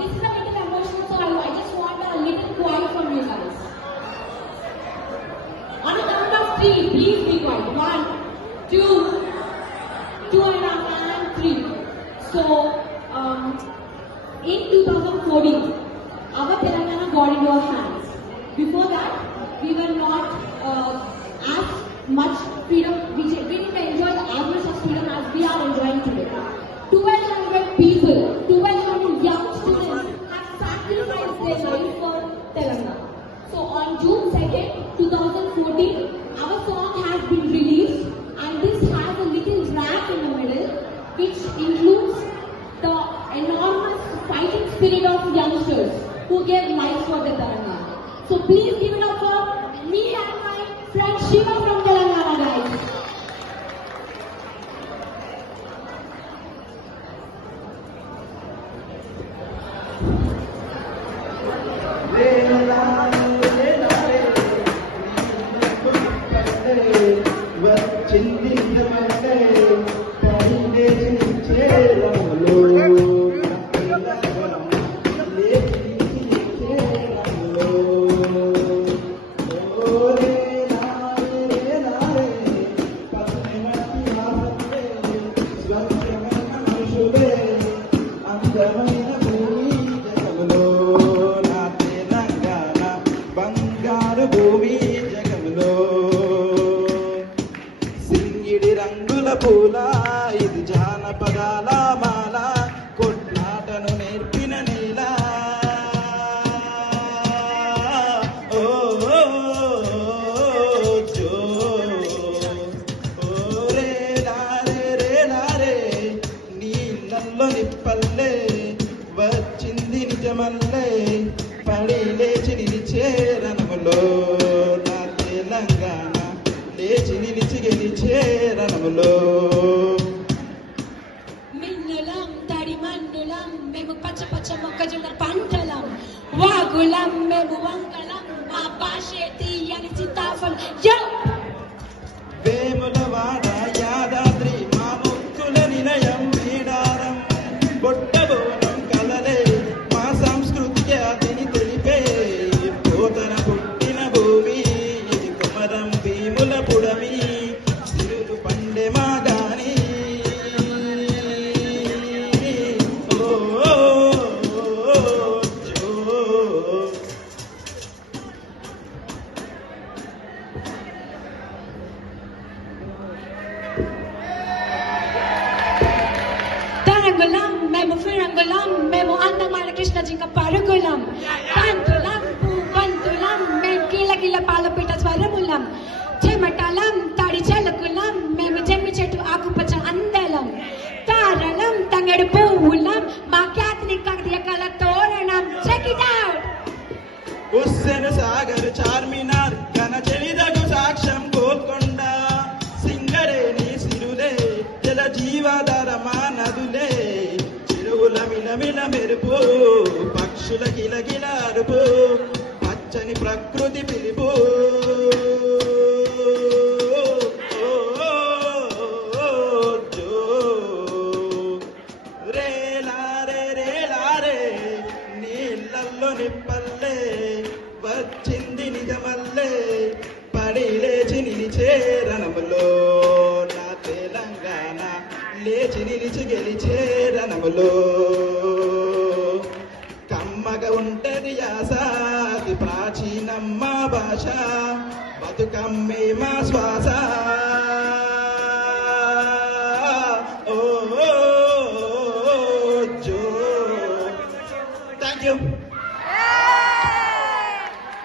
this is a little emotional, so I just want a little quiet from you guys. On a count of 3, please be quiet. 1, 2, 2.5 and 3. So, in 2014, our Telangana got into our hands. Before that, we were not as much freedom, we didn't enjoy as much of freedom as we are enjoying today. 1,200 people, 1,200 young students have sacrificed their life for Telangana. So on June 2nd, 2014, our song has been released, and this has a little rap in the middle, which includes the enormous fighting spirit of youngsters who gave life for the Telangana. So please give it up for me and my friend Shiva from Telangana, guys. పూల ఇది జానపదాల మాల కొట్లాటను నేర్పిన నేల ఓ జో రే లారే నీళ్ళల్లో నిప్పల్లే వచ్చింది నిజమల్లే పడి లేచి నిలిచే రణములో నా తెలంగాణ లేచి నిలిచి గెలిచే రణములో మిన్నులం తడి మన్నులం మేము పచ్చ పచ్చ మొక్కజొన్న పంటలం వాగులం మేము వంకలం మా భాషే తీయని సీతాఫలం యో వేములవాడ యాదాద్రి మా ముక్కుల నిలయం వీడారం బొట్టబోనం కలలే మా సంస్కృతికి అతిని తెలిపే పోతన పుట్టిన భూమి ఇది కుమరం భీముల పుడమి సిరులు పండె మా గాని తరంగులం మేము ఫిరంగులం మేము అందమైన కృష్ణ జింక పరుగులం తంతులం పూవంతులం మేము కీలకిల పాలపీట స్వరములం చెమటలం తడి చెలకులం మేము జమ్మి చెట్టు ఆకుపచ్చ అందలం తారలం తంగడు పువ్వులం మా ఖ్యాతిని Kakatiya Kala Thoranam check it out Hussain Sagar Charminar ఘన చరితకు సాక్ష్యం గోల్కొండ సింగరేణి సిరులే జల జీవాధారమా నదులే చెరువుల మిలమిల మెరుపు పక్షుల కిలకిల అరుపు పచ్చని ప్రకృతి పిలుపు నీళ్ళల్లో నిప్పల్లే వచ్చింది నిజమల్లే పడి లేచి నిలిచే రణములో నా తెలంగాణ లేచి నిలిచి గెలిచే రణములో కమ్మగా ఉంటది యాస అతి ప్రాచీనమ్మ భాష బతుకమ్మే మా శ్వాస జో థ్యాంక్ యూ